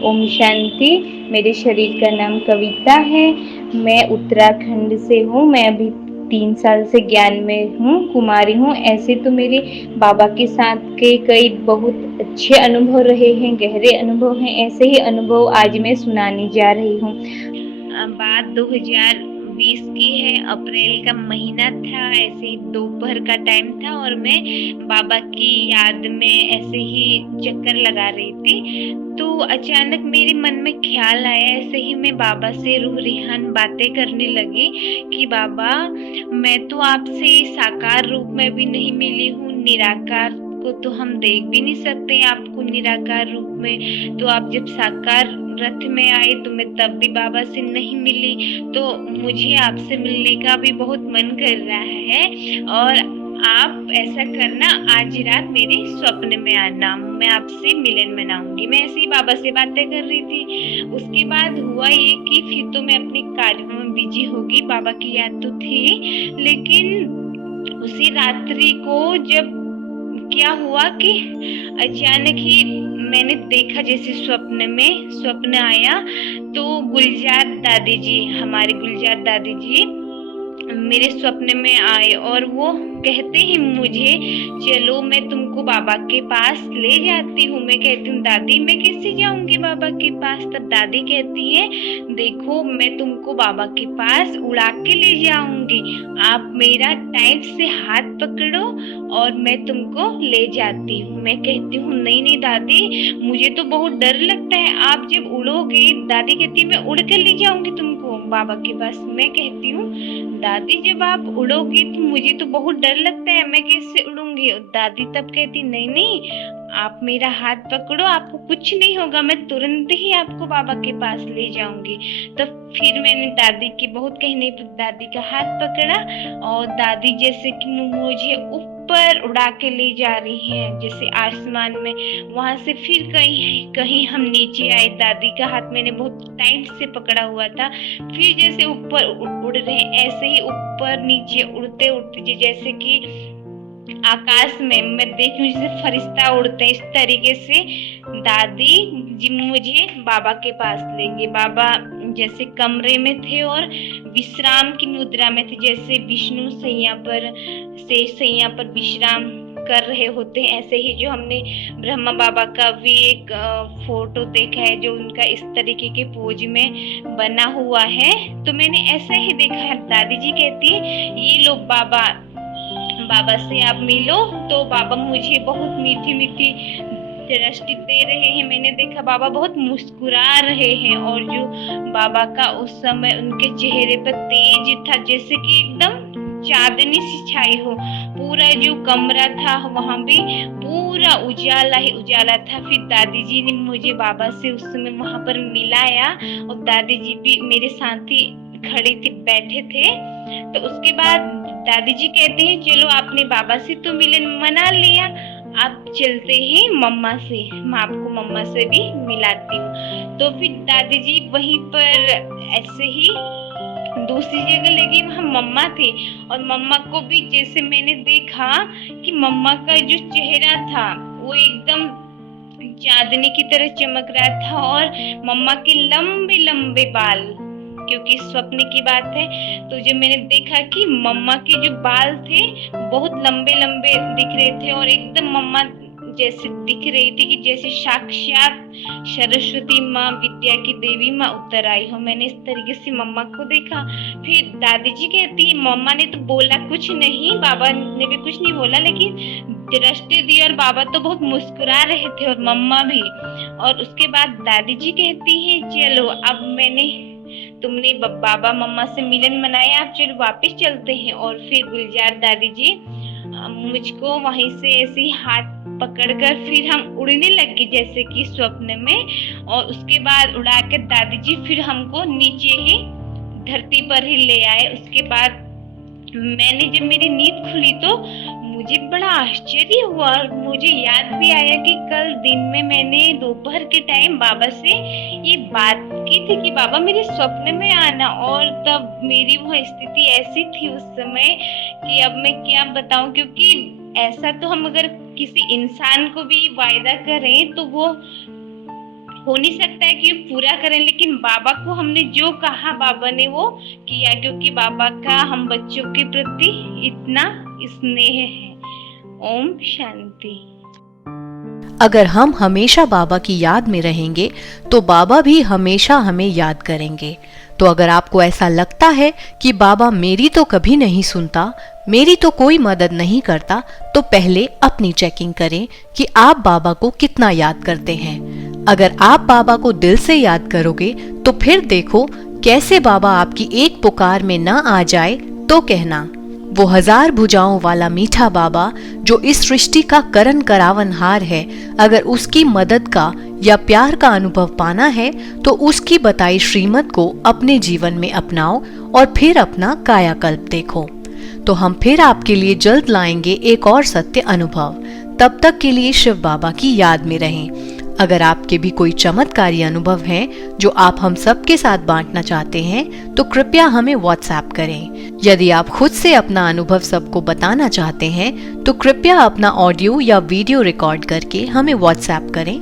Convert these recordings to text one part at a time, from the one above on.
ओम शांति। मेरे शरीर का नाम कविता है। मैं उत्तराखंड से हूँ। मैं अभी 3 साल से ज्ञान में हूँ, कुमारी हूँ। ऐसे तो मेरे बाबा के साथ के कई बहुत अच्छे अनुभव रहे हैं, गहरे अनुभव हैं। ऐसे ही अनुभव आज मैं सुनाने जा रही हूँ। बात 2020 की है। अप्रैल का महीना था, ऐसे ही दोपहर का टाइम था और मैं बाबा की याद में ऐसे ही चक्कर लगा रही थी। तो अचानक मेरे मन में ख्याल आया, ऐसे ही मैं बाबा से रूह रिहान बातें करने लगी कि बाबा, मैं तो आपसे साकार रूप में भी नहीं मिली हूँ, निराकार को तो हम देख भी नहीं सकते आपको निराकार रूप में। तो आप जब साकार रथ में आए तो मैं तब भी बाबा से नहीं मिली। तो मुझे आपसे मिलने का भी बहुत मन कर रहा है और आप ऐसा करना, आज रात मेरे स्वप्न में आना, मैं आपसे मिलन मनाऊंगी। मैं ऐसे ही बाबा से बातें कर रही थी। उसके बाद हुआ ये कि फिर तो मैं अपने कार्यों में बिजी होगी। बाबा की याद तो थी, लेकिन उसी रात्रि को जब क्या हुआ कि अचानक ही मैंने देखा, जैसे स्वप्न आया तो गुलजार दादी जी, हमारे गुलजार दादी जी मेरे स्वप्न में आए और वो कहते हैं मुझे, चलो मैं तुमको बाबा के पास ले जाती हूँ। मैं कहती हूँ दादी मैं कैसे जाऊंगी बाबा के पास। तब दादी कहती है, देखो मैं तुमको बाबा के पास उड़ा के ले जाऊंगी, आप मेरा टाइट से हाथ पकड़ो और मैं तुमको ले जाती हूँ। मैं कहती हूँ नहीं नहीं दादी, मुझे तो बहुत डर लगता है, आप जब उड़ोगे। दादी कहती है मैं उड़ कर ले जाऊंगी तुमको बाबा के पास। मैं कहती हूँ दादी जब आप उड़ोगी तो मुझे तो बहुत डर लगता है, मैं कैसे उड़ूंगी। दादी तब कहती नहीं नहीं, आप मेरा हाथ पकड़ो, आपको कुछ नहीं होगा, मैं तुरंत ही आपको बाबा के पास ले जाऊंगी। तो फिर मैंने दादी के बहुत कहने पर दादी का हाथ पकड़ा और दादी जैसे कि मुझे ऊपर उड़ा के ले जा रही हैं, जैसे आसमान में। वहां से फिर कहीं कहीं हम नीचे आए। दादी का हाथ मैंने बहुत टाइट से पकड़ा हुआ था। फिर जैसे ऊपर उड़ रहे, ऐसे ही ऊपर नीचे उड़ते उड़ते जैसे कि आकाश में मैं देख रही हूँ जैसे फरिश्ता उड़ते हैं, इस तरीके से दादी जी मुझे बाबा के पास ले गए। बाबा जैसे कमरे में थे और विश्राम की मुद्रा में थे, जैसे विष्णु सैया पर विश्राम कर रहे होते हैं। ऐसे ही जो हमने ब्रह्मा बाबा का भी एक फोटो देखा है, जो उनका इस तरीके के पोज में बना हुआ है, तो मैंने ऐसा ही देखा है। दादी जी कहती है ये लो बाबा, बाबा से आप मिलो। तो बाबा मुझे बहुत मीठी मीठी दृष्टि दे रहे हैं। मैंने देखा बाबा बहुत मुस्कुरा रहे हैं और जो बाबा का उस समय उनके चेहरे पर तेज था, जैसे कि एकदम चांदनी सी छाई हो। पूरा जो कमरा था वहां भी पूरा उजाला ही उजाला था। फिर दादी जी ने मुझे बाबा से उस समय वहां पर मिलाया और दादी जी भी मेरे साथ ही खड़े थे, बैठे थे। तो उसके बाद दादी जी कहते हैं चलो आपने बाबा से तो मिलन मना लिया, आप चलते हैं मम्मा से, मैं आपको मम्मा से भी मिलाती हूँ। तो फिर दादी जी वहीं पर ऐसे ही दूसरी जगह लगी, वहाँ मम्मा थी और मम्मा को भी जैसे मैंने देखा कि मम्मा का जो चेहरा था वो एकदम चांदनी की तरह चमक रहा था और मम्मा के लंबे लंबे बाल, क्योंकि स्वप्न की बात है। तो जब मैंने देखा कि मम्मा के जो बाल थे बहुत लंबे लंबे दिख रहे थे और एकदम मम्मा जैसे दिख रही थी कि जैसे साक्षात सरस्वती माँ, विद्या की देवी माँ उतर आई हो। मैंने इस तरीके से मम्मा को देखा। फिर दादी जी कहती है मम्मा ने तो बोला कुछ नहीं, बाबा ने भी कुछ नहीं बोला, लेकिन दृष्टि दी और बाबा तो बहुत मुस्कुरा रहे थे और मम्मा भी। और उसके बाद दादी जी कहती है चलो अब मैंने तुमने बाबा मम्मा से मिलन मनाया, आप चलो वापस चलते हैं। और फिर गुलजार दादी जी मुझको वहीं से ऐसे ही हाथ पकड़कर फिर हम उड़ने लगे जैसे कि स्वप्न में। और उसके बाद उड़ा के दादी जी फिर हमको नीचे ही धरती पर ही ले आए। उसके बाद मैंने जब मेरी नींद खुली तो मुझे बड़ा आश्चर्य हुआ और मुझे याद भी आया कि कल दिन में मैंने दोपहर के टाइम बाबा से ये बात की थी कि बाबा मेरे स्वप्न में आना। और तब मेरी वो स्थिति ऐसी थी उस समय कि अब मैं क्या बताऊं, क्योंकि ऐसा तो हम अगर किसी इंसान को भी वायदा करें तो वो हो नहीं सकता है कि पूरा करें, लेकिन बाबा को हमने जो कहा बाबा ने वो किया, क्योंकि बाबा का हम बच्चों के प्रति इतना स्नेह है। ओम शांति। अगर हम हमेशा बाबा की याद में रहेंगे तो बाबा भी हमेशा हमें याद करेंगे। तो अगर आपको ऐसा लगता है कि बाबा मेरी तो कभी नहीं सुनता, मेरी तो कोई मदद नहीं करता, तो पहले अपनी चेकिंग करें कि आप बाबा को कितना याद करते हैं। अगर आप बाबा को दिल से याद करोगे तो फिर देखो कैसे बाबा आपकी एक पुकार में न आ जाए तो कहना, वो 1000 भुजाओं वाला मीठा बाबा जो इस सृष्टि का करन करावनहार है, अगर उसकी मदद का या प्यार का अनुभव पाना है तो उसकी बताई श्रीमत को अपने जीवन में अपनाओ और फिर अपना कायाकल्प देखो। तो हम फिर आपके लिए जल्द लाएंगे एक और सत्य अनुभव। तब तक के लिए शिव बाबा की याद में रहें। अगर आपके भी कोई चमत्कारी अनुभव हैं जो आप हम सबके साथ बांटना चाहते हैं तो कृपया हमें व्हाट्सएप करें। यदि आप खुद से अपना अनुभव सबको बताना चाहते हैं तो कृपया अपना ऑडियो या वीडियो रिकॉर्ड करके हमें व्हाट्सएप करें।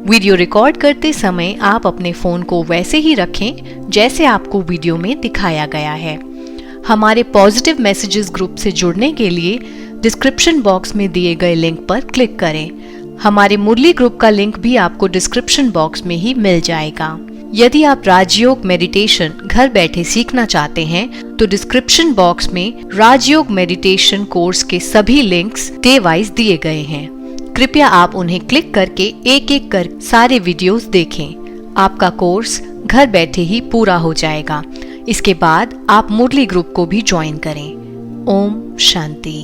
वीडियो रिकॉर्ड करते समय आप अपने फोन को वैसे ही रखें जैसे आपको वीडियो में दिखाया गया है। हमारे पॉजिटिव मैसेजेस ग्रुप से जुड़ने के लिए डिस्क्रिप्शन बॉक्स में दिए गए लिंक पर क्लिक करें। हमारे मुरली ग्रुप का लिंक भी आपको डिस्क्रिप्शन बॉक्स में ही मिल जाएगा। यदि आप राजयोग मेडिटेशन घर बैठे सीखना चाहते हैं तो डिस्क्रिप्शन बॉक्स में राजयोग मेडिटेशन कोर्स के सभी लिंक्स डे वाइज दिए गए हैं। कृपया आप उन्हें क्लिक करके एक एक कर सारे वीडियोस देखें। आपका कोर्स घर बैठे ही पूरा हो जाएगा। इसके बाद आप मुरली ग्रुप को भी ज्वाइन करें। ओम शांति।